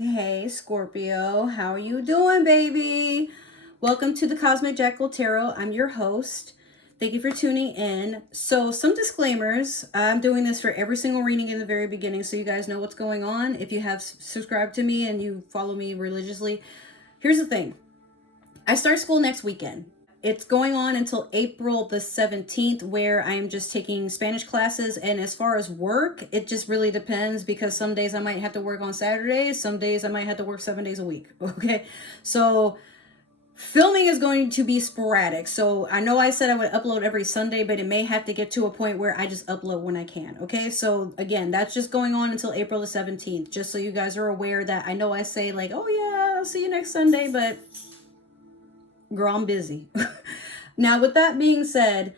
Hey, Scorpio, how are you doing, baby? Welcome to the Cosmic Jackal Tarot. I'm your host. Thank you for tuning in. So, some disclaimers. I'm doing this for every single reading in the very beginning so you guys know what's going on. If you have subscribed to me and you follow me religiously, here's the thing. I start school next weekend. It's going on until April the 17th, where I'm just taking Spanish classes. And as far as work, it just really depends because some days I might have to work on Saturdays. Some days I might have to work 7 days a week. Okay. So filming is going to be sporadic. So I know I said I would upload every Sunday, but it may have to get to a point where I just upload when I can. Okay. So again, that's just going on until April the 17th, just so you guys are aware that I know I say like, oh yeah, I'll see you next Sunday, but girl, I'm busy. Now, with that being said,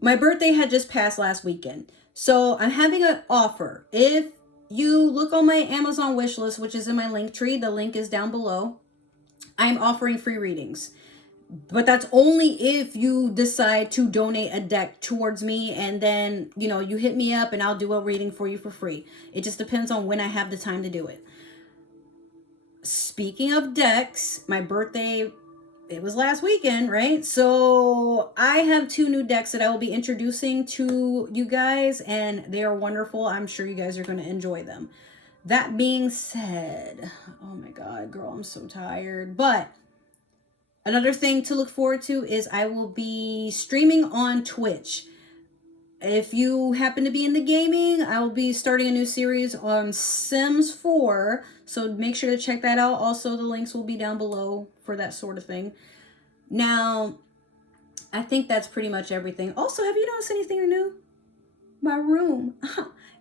my birthday had just passed last weekend. So I'm having an offer. If you look on my Amazon wish list, which is in my link tree, the link is down below, I'm offering free readings. But that's only if you decide to donate a deck towards me and then, you hit me up and I'll do a reading for you for free. It just depends on when I have the time to do it. Speaking of decks, my birthday, it was last weekend, right? So I have 2 new decks that I will be introducing to you guys, and they are wonderful. I'm sure you guys are going to enjoy them. That being said, oh my God, girl, I'm so tired. But another thing to look forward to is I will be streaming on Twitch. If you happen to be into gaming, I will be starting a new series on Sims 4. So make sure to check that out. Also, the links will be down below for that sort of thing. Now, I think that's pretty much everything. Also, have you noticed anything new? My room.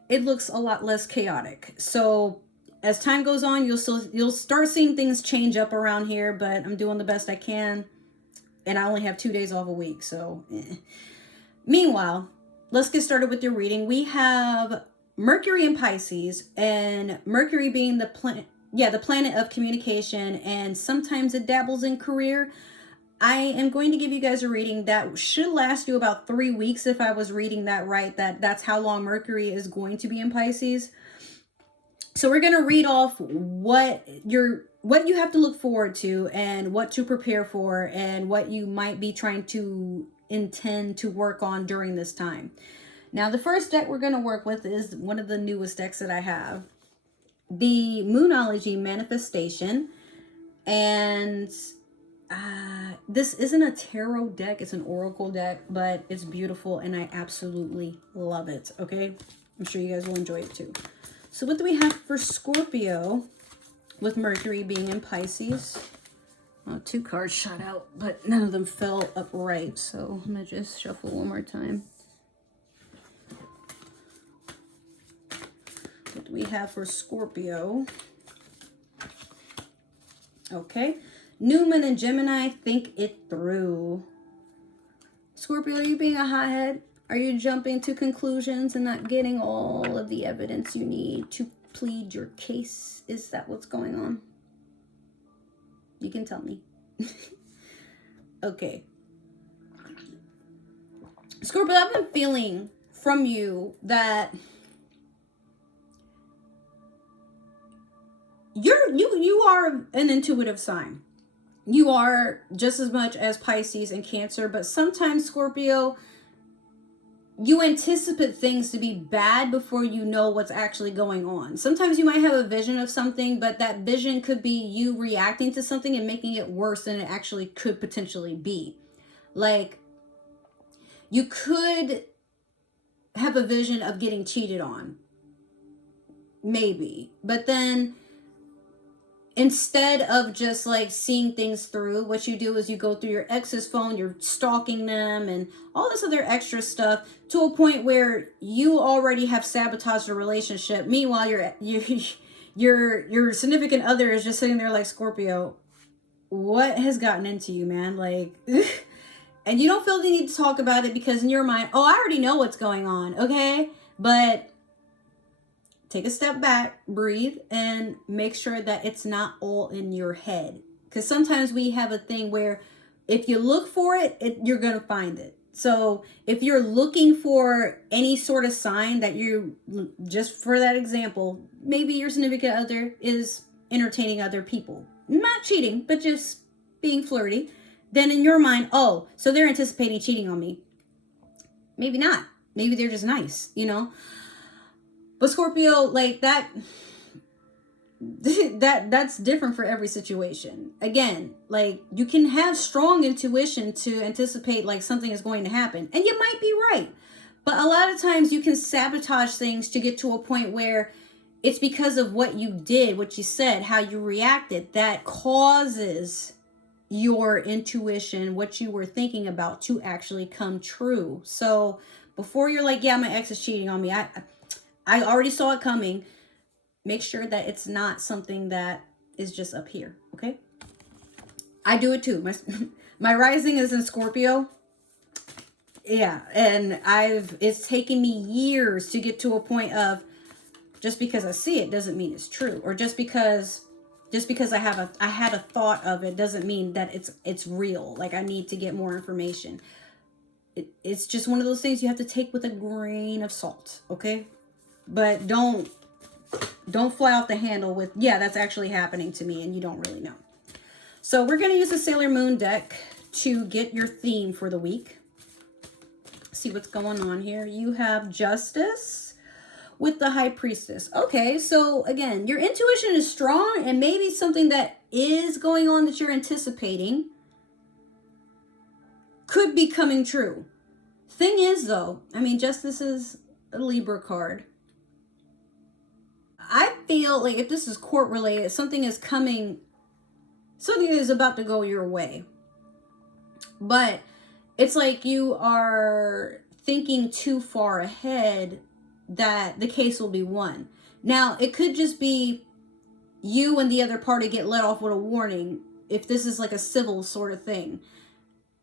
It looks a lot less chaotic. So as time goes on, you'll start seeing things change up around here, but I'm doing the best I can. And I only have 2 days off a week, so Meanwhile, let's get started with your reading. We have Mercury in Pisces, and Mercury being the planet of communication, and sometimes it dabbles in career. I am going to give you guys a reading that should last you about 3 weeks if I was reading that right. That's how long Mercury is going to be in Pisces. So we're going to read off what you have to look forward to and what to prepare for and what you might be trying to intend to work on during this time. Now, the first deck we're going to work with is one of the newest decks that I have, the Moonology Manifestation. And this isn't a tarot deck, it's an oracle deck, but it's beautiful and I absolutely love it. Okay, I'm sure you guys will enjoy it too. So what do we have for Scorpio with Mercury being in Pisces? 2 cards shot out, but none of them fell upright, so I'm gonna just shuffle one more time. What do we have for Scorpio? Okay, Newman and Gemini, think it through. Scorpio, are you being a hothead? Are you jumping to conclusions and not getting all of the evidence you need to plead your case? Is that what's going on? You can tell me. Okay. Scorpio, I've been feeling from you that you are an intuitive sign. You are just as much as Pisces and Cancer, but sometimes, Scorpio, you anticipate things to be bad before you know what's actually going on. Sometimes you might have a vision of something, but that vision could be you reacting to something and making it worse than it actually could potentially be. Like, you could have a vision of getting cheated on, maybe, but then instead of just like seeing things through, what you do is you go through your ex's phone, you're stalking them and all this other extra stuff to a point where you already have sabotaged a relationship. Meanwhile, your significant other is just sitting there like, Scorpio, what has gotten into you, man? Like, and you don't feel the need to talk about it because in your mind, oh, I already know what's going on. Okay. But take a step back, breathe, and make sure that it's not all in your head. Because sometimes we have a thing where if you look for it, you're going to find it. So if you're looking for any sort of sign that you, just for that example, maybe your significant other is entertaining other people, not cheating, but just being flirty, then in your mind, oh, so they're anticipating cheating on me. Maybe not. Maybe they're just nice, you know? But Scorpio, like that's different for every situation. Again, like you can have strong intuition to anticipate like something is going to happen, and you might be right. But a lot of times you can sabotage things to get to a point where it's because of what you did, what you said, how you reacted, that causes your intuition, what you were thinking about, to actually come true. So before you're like, yeah, my ex is cheating on me, I already saw it coming. Make sure that it's not something that is just up here, okay? I do it too. My rising is in Scorpio. Yeah, and it's taken me years to get to a point of, just because I see it doesn't mean it's true, or just because I had a thought of it doesn't mean that it's real. Like I need to get more information. It's just one of those things you have to take with a grain of salt, okay? But don't fly off the handle with, yeah, that's actually happening to me and you don't really know. So we're going to use the Sailor Moon deck to get your theme for the week. See what's going on here. You have Justice with the High Priestess. Okay, so again, your intuition is strong, and maybe something that is going on that you're anticipating could be coming true. Thing is though, I mean, Justice is a Libra card. I feel like if this is court related, something is about to go your way. But it's like you are thinking too far ahead that the case will be won. Now, it could just be you and the other party get let off with a warning if this is like a civil sort of thing.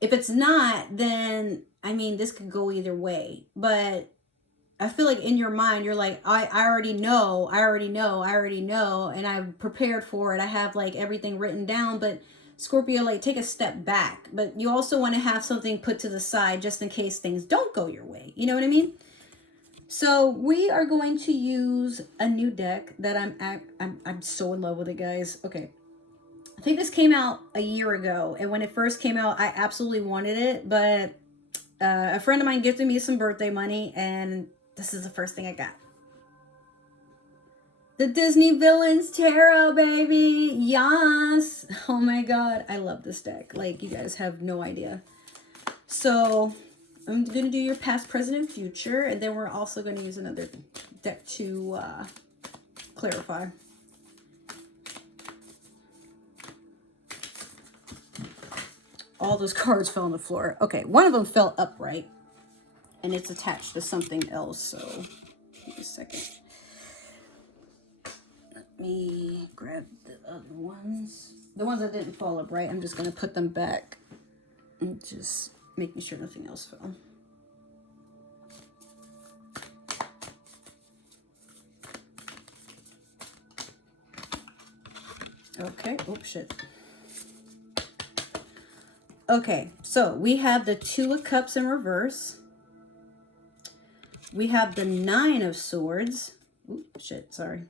If it's not, then, I mean, this could go either way. But I feel like in your mind, you're like, I already know, and I'm prepared for it. I have like everything written down. But Scorpio, like, take a step back. But you also want to have something put to the side just in case things don't go your way. You know what I mean? So we are going to use a new deck that I'm so in love with it, guys. Okay. I think this came out a year ago, and when it first came out, I absolutely wanted it, but a friend of mine gifted me some birthday money, and this is the first thing I got. The Disney Villains Tarot, baby. Yes. Oh my God. I love this deck. Like, you guys have no idea. So I'm going to do your past, present, and future. And then we're also going to use another deck to clarify. All those cards fell on the floor. Okay, one of them fell upright. And it's attached to something else. So, give me a second. Let me grab the other ones. The ones that didn't fall upright, I'm just going to put them back. And just making sure nothing else fell. Okay. Oh, shit. Okay. So we have the Two of Cups in reverse. We have the Nine of Swords. Ooh, shit. Sorry.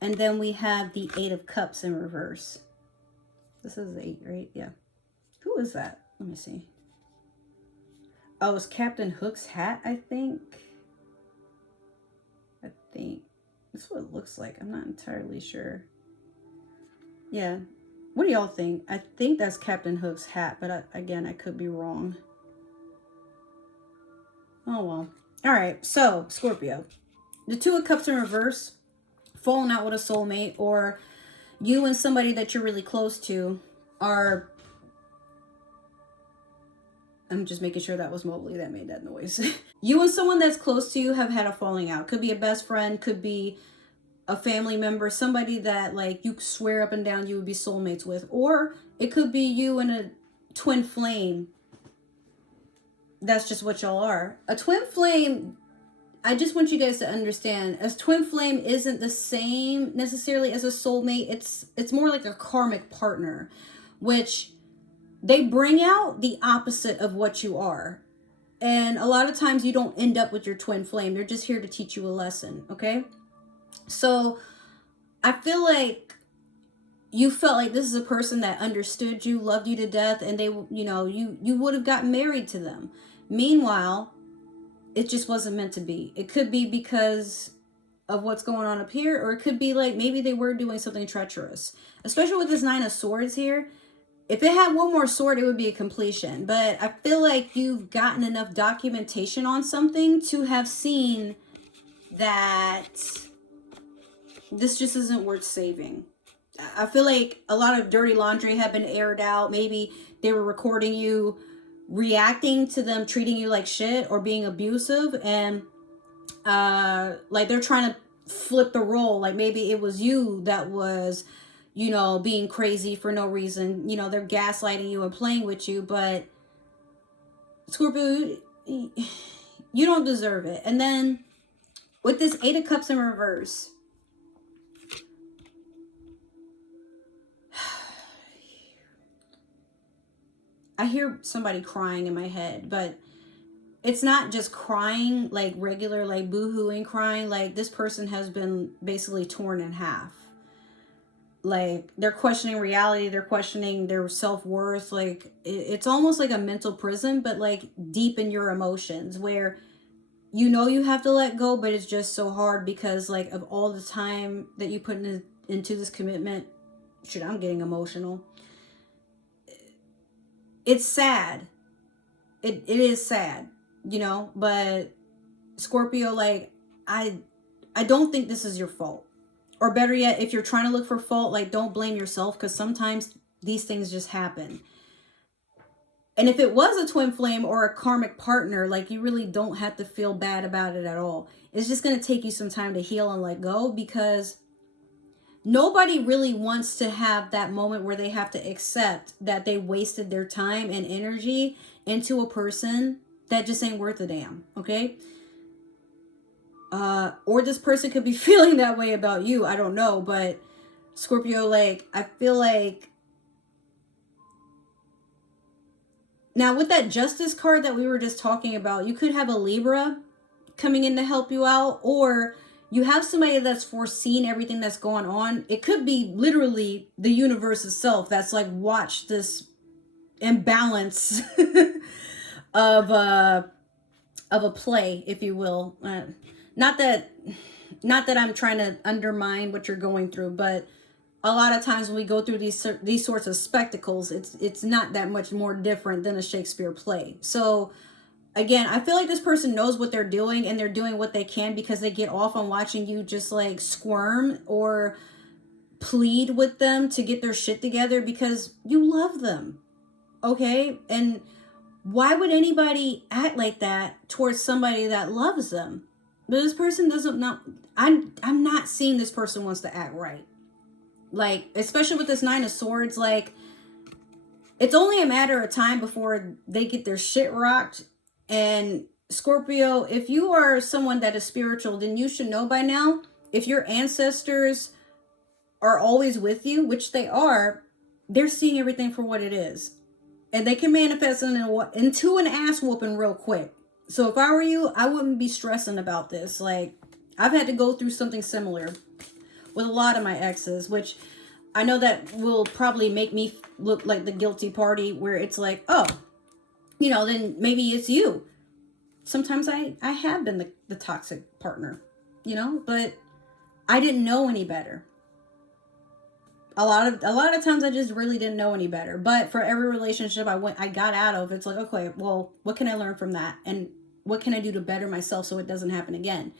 And then we have the Eight of Cups in reverse. This is 8, right? Yeah. Who is that? Let me see. Oh, it's Captain Hook's hat, I think. That's what it looks like. I'm not entirely sure. Yeah. What do y'all think? I think that's Captain Hook's hat, but again, I could be wrong. Oh, well. All right. So, Scorpio. The Two of Cups in reverse. Falling out with a soulmate, or you and somebody that you're really close to are... I'm just making sure that was Mobley that made that noise. You and someone that's close to you have had a falling out. Could be a best friend, could be a family member, somebody that like you swear up and down you would be soulmates with. Or it could be you and a twin flame. That's just what y'all are. A twin flame, I just want you guys to understand, a twin flame isn't the same necessarily as a soulmate. It's more like a karmic partner, which they bring out the opposite of what you are. And a lot of times you don't end up with your twin flame. They're just here to teach you a lesson, okay? So I feel like you felt like this is a person that understood you, loved you to death, and they, you know, you would have gotten married to them. Meanwhile, it just wasn't meant to be. It could be because of what's going on up here, or it could be like maybe they were doing something treacherous. Especially with this Nine of Swords here. If it had one more sword, it would be a completion. But I feel like you've gotten enough documentation on something to have seen that this just isn't worth saving. I feel like a lot of dirty laundry had been aired out. Maybe they were recording you reacting to them treating you like shit or being abusive, and like they're trying to flip the role. Like maybe it was you that was, you know, being crazy for no reason. You know, they're gaslighting you and playing with you. But Scorpio, you don't deserve it. And then with this Eight of Cups in reverse, I hear somebody crying in my head, but it's not just crying like regular, like boo-hooing crying. Like this person has been basically torn in half. Like they're questioning reality. They're questioning their self-worth. Like it's almost like a mental prison, but like deep in your emotions where you know you have to let go, but it's just so hard because like of all the time that you put into this commitment. Shit, I'm getting emotional. It's sad. It is sad, you know, but Scorpio, like, I don't think this is your fault. Or better yet, if you're trying to look for fault, like, don't blame yourself, because sometimes these things just happen. And if it was a twin flame or a karmic partner, like, you really don't have to feel bad about it at all. It's just going to take you some time to heal and let go, because nobody really wants to have that moment where they have to accept that they wasted their time and energy into a person that just ain't worth a damn, okay? Or this person could be feeling that way about you. I don't know, but Scorpio, like, I feel like now with that Justice card that we were just talking about, you could have a Libra coming in to help you out, or you have somebody that's foreseen everything that's going on. It could be literally the universe itself that's like watched this imbalance of a play, if you will. Not that I'm trying to undermine what you're going through, but a lot of times when we go through these sorts of spectacles, it's not that much more different than a Shakespeare play. So again, I feel like this person knows what they're doing, and they're doing what they can because they get off on watching you just like squirm or plead with them to get their shit together because you love them. Okay? And why would anybody act like that towards somebody that loves them? But this person doesn't know. I'm not seeing this person wants to act right. Like, especially with this Nine of Swords, like, it's only a matter of time before they get their shit rocked. And Scorpio, if you are someone that is spiritual, then you should know by now, if your ancestors are always with you, which they are, they're seeing everything for what it is. And they can manifest into an ass whooping real quick. So if I were you, I wouldn't be stressing about this. Like, I've had to go through something similar with a lot of my exes, which I know that will probably make me look like the guilty party, where it's like, oh, you know, then maybe it's you. Sometimes I have been the toxic partner, you know, but I didn't know any better. A lot of times I just really didn't know any better. But for every relationship I got out of, it's like, okay, well, what can I learn from that? And what can I do to better myself so it doesn't happen again?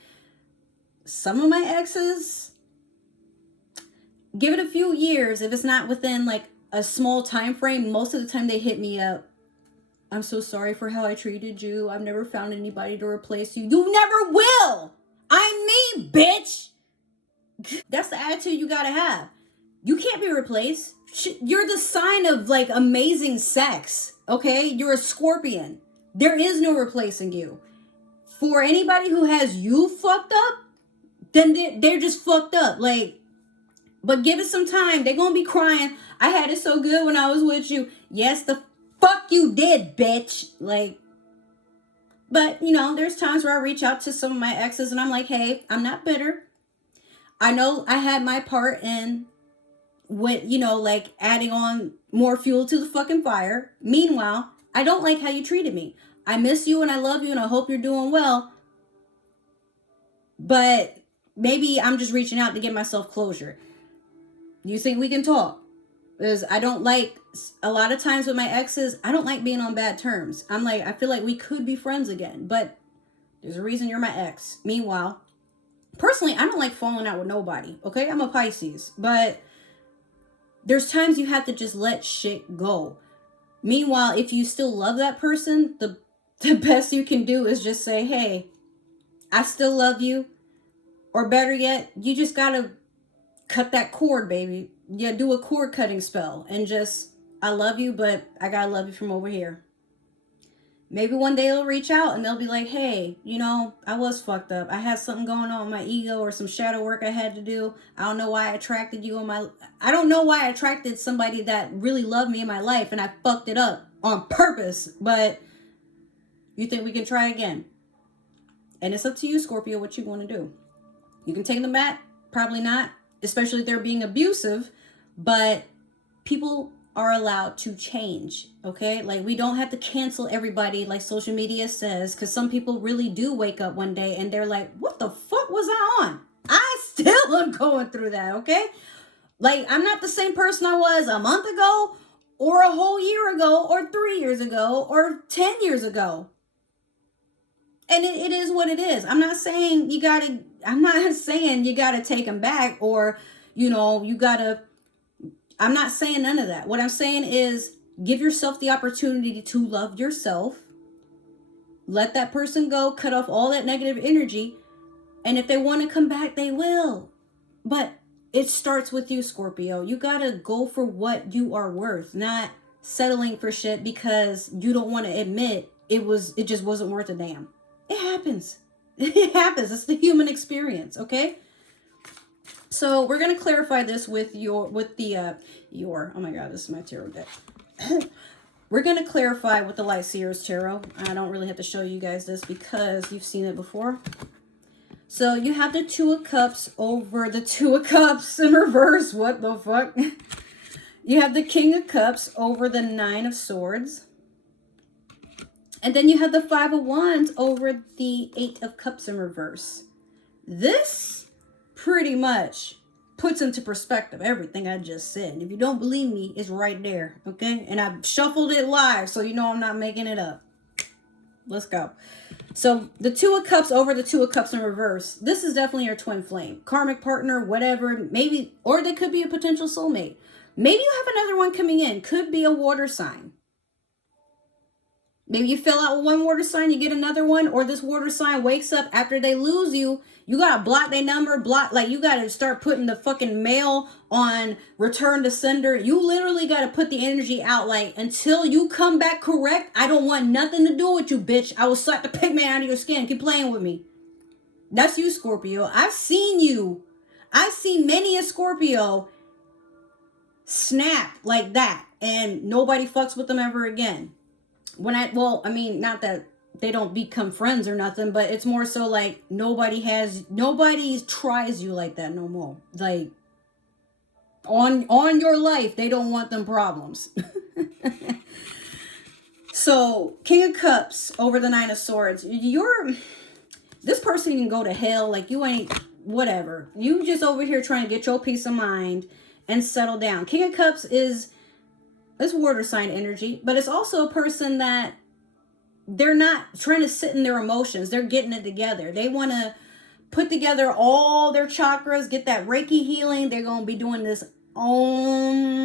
Some of my exes, give it a few years. If it's not within like a small time frame, most of the time they hit me up. I'm so sorry for how I treated you. I've never found anybody to replace you. You never will. I'm me, bitch. That's the attitude you gotta have. You can't be replaced. You're the sign of like amazing sex. Okay? You're a Scorpion. There is no replacing you. For anybody who has you fucked up, then they're just fucked up. Like, but give it some time. They're gonna be crying. I had it so good when I was with you. Yes, the fuck you did, bitch. Like, but you know, there's times where I reach out to some of my exes and I'm like, hey, I'm not bitter. I know I had my part in with, you know, like adding on more fuel to the fucking fire. Meanwhile, I don't like how you treated me. I miss you and I love you and I hope you're doing well. But maybe I'm just reaching out to get myself closure. You think we can talk? Because I don't like, a lot of times with my exes, I don't like being on bad terms. I'm like, I feel like we could be friends again, but there's a reason you're my ex. Meanwhile, personally, I don't like falling out with nobody, okay? I'm a Pisces, but there's times you have to just let shit go. Meanwhile, if you still love that person, the best you can do is just say, hey, I still love you. Or better yet, you just gotta cut that cord, baby. Yeah, do a cord cutting spell and just, I love you, but I gotta love you from over here. Maybe one day they'll reach out and they'll be like, hey, you know, I was fucked up. I had something going on with my ego or some shadow work I had to do. I don't know why I attracted you I don't know why I attracted somebody that really loved me in my life and I fucked it up on purpose. But you think we can try again? And it's up to you, Scorpio, what you want to do. You can take them back. Probably not. Especially if they're being abusive, but people are allowed to change, okay? Like, we don't have to cancel everybody like social media says, because some people really do wake up one day and they're like, what the fuck was I on? I still am going through that, okay? Like, I'm not the same person I was a month ago or a whole year ago or 3 years ago or 10 years ago. And it is what it is. I'm not saying you gotta take them back or, you know, I'm not saying none of that. What I'm saying is give yourself the opportunity to love yourself. Let that person go, cut off all that negative energy. And if they want to come back, they will. But it starts with you, Scorpio. You gotta go for what you are worth, not settling for shit because you don't want to admit it just wasn't worth a damn. It happens. It happens. It's the human experience, okay? So we're going to clarify this with oh my God, this is my tarot deck. We're going to clarify with the Light Seers Tarot. I don't really have to show you guys this because you've seen it before. So you have the Two of Cups over the Two of Cups in reverse. What the fuck? You have the King of Cups over the Nine of Swords. And then you have the Five of Wands over the Eight of Cups in reverse. This pretty much puts into perspective everything I just said. If you don't believe me, it's right there, okay? And I've shuffled it live, so you know I'm not making it up. Let's go. So the Two of Cups over the Two of Cups in reverse. This is definitely your twin flame. Karmic partner, whatever. Maybe, or they could be a potential soulmate. Maybe you have another one coming in. Could be a water sign. Maybe you fill out with one water sign, you get another one, or this water sign wakes up after they lose you. You got to block their number, you got to start putting the fucking mail on return to sender. You literally got to put the energy out like, until you come back correct, I don't want nothing to do with you, bitch. I will slap the pigment out of your skin. Keep playing with me. That's you, Scorpio. I've seen you. I've seen many a Scorpio snap like that, and nobody fucks with them ever again. Not that they don't become friends or nothing, but it's more so like nobody tries you like that no more. Like on your life, they don't want them problems. So King of Cups over the Nine of Swords. This person can go to hell. Like, you ain't whatever. You just over here trying to get your peace of mind and settle down. King of Cups is water sign energy, but it's also a person that they're not trying to sit in their emotions. They're getting it together. They want to put together all their chakras, get that Reiki healing. They're going to be doing this all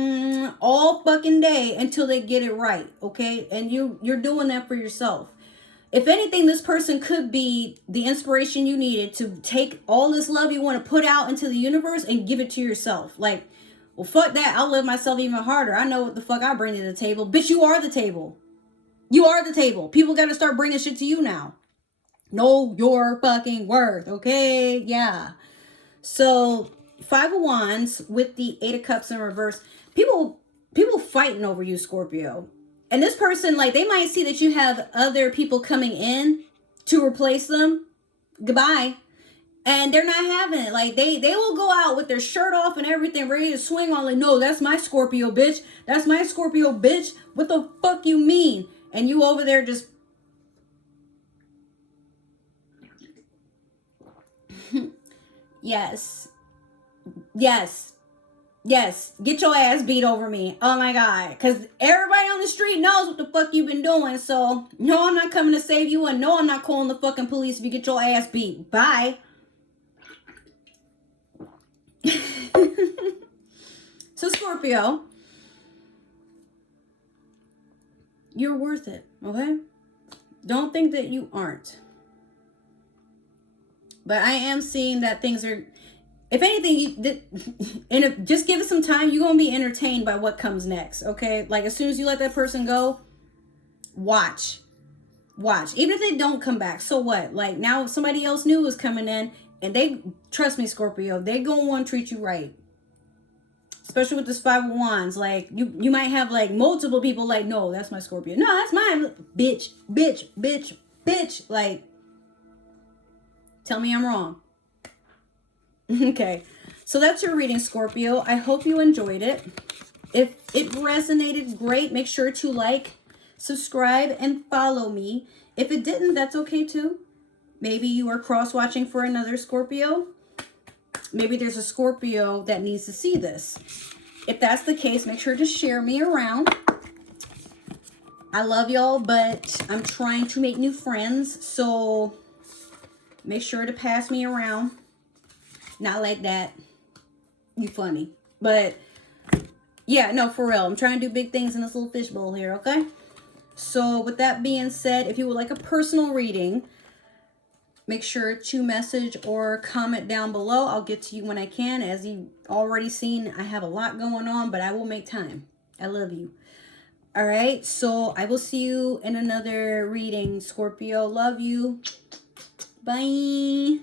fucking day until they get it right, okay? And you're doing that for yourself. If anything, this person could be the inspiration you needed to take all this love you want to put out into the universe and give it to yourself. Like, well, fuck that. I'll live myself even harder. I know what the fuck I bring to the table. Bitch, you are the table. You are the table. People got to start bringing shit to you now. Know your fucking worth, okay? Yeah. So, Five of Wands with the Eight of Cups in reverse. People fighting over you, Scorpio. And this person, like, they might see that you have other people coming in to replace them. Goodbye. And they're not having it. Like, they will go out with their shirt off and everything, ready to swing on. Like, no, that's my Scorpio, bitch. That's my Scorpio, bitch. What the fuck you mean? And you over there just... Yes. Yes. Yes. Get your ass beat over me. Oh my God. Because everybody on the street knows what the fuck you've been doing. So, no, I'm not coming to save you. And no, I'm not calling the fucking police if you get your ass beat. Bye. So, Scorpio, you're worth it, okay? Don't think that you aren't. But I am seeing that things are, if anything, just give it some time. You're going to be entertained by what comes next, okay? Like, as soon as you let that person go, watch. Even if they don't come back, so what? Like, now if somebody else new is coming in, and they, trust me, Scorpio, they going to want to treat you right. Especially with this Five of Wands. Like, you might have, like, multiple people like, no, that's my Scorpio. No, that's mine. Bitch, bitch, bitch, bitch. Like, tell me I'm wrong. Okay. So that's your reading, Scorpio. I hope you enjoyed it. If it resonated, great. Make sure to like, subscribe, and follow me. If it didn't, that's okay too. Maybe you are cross-watching for another Scorpio. Maybe there's a Scorpio that needs to see this. If that's the case, make sure to share me around. I love y'all, but I'm trying to make new friends. So make sure to pass me around. Not like that. You funny. But yeah, no, for real. I'm trying to do big things in this little fishbowl here, okay? So with that being said, if you would like a personal reading, make sure to message or comment down below. I'll get to you when I can. As you've already seen, I have a lot going on, but I will make time. I love you. All right, so I will see you in another reading, Scorpio. Love you. Bye.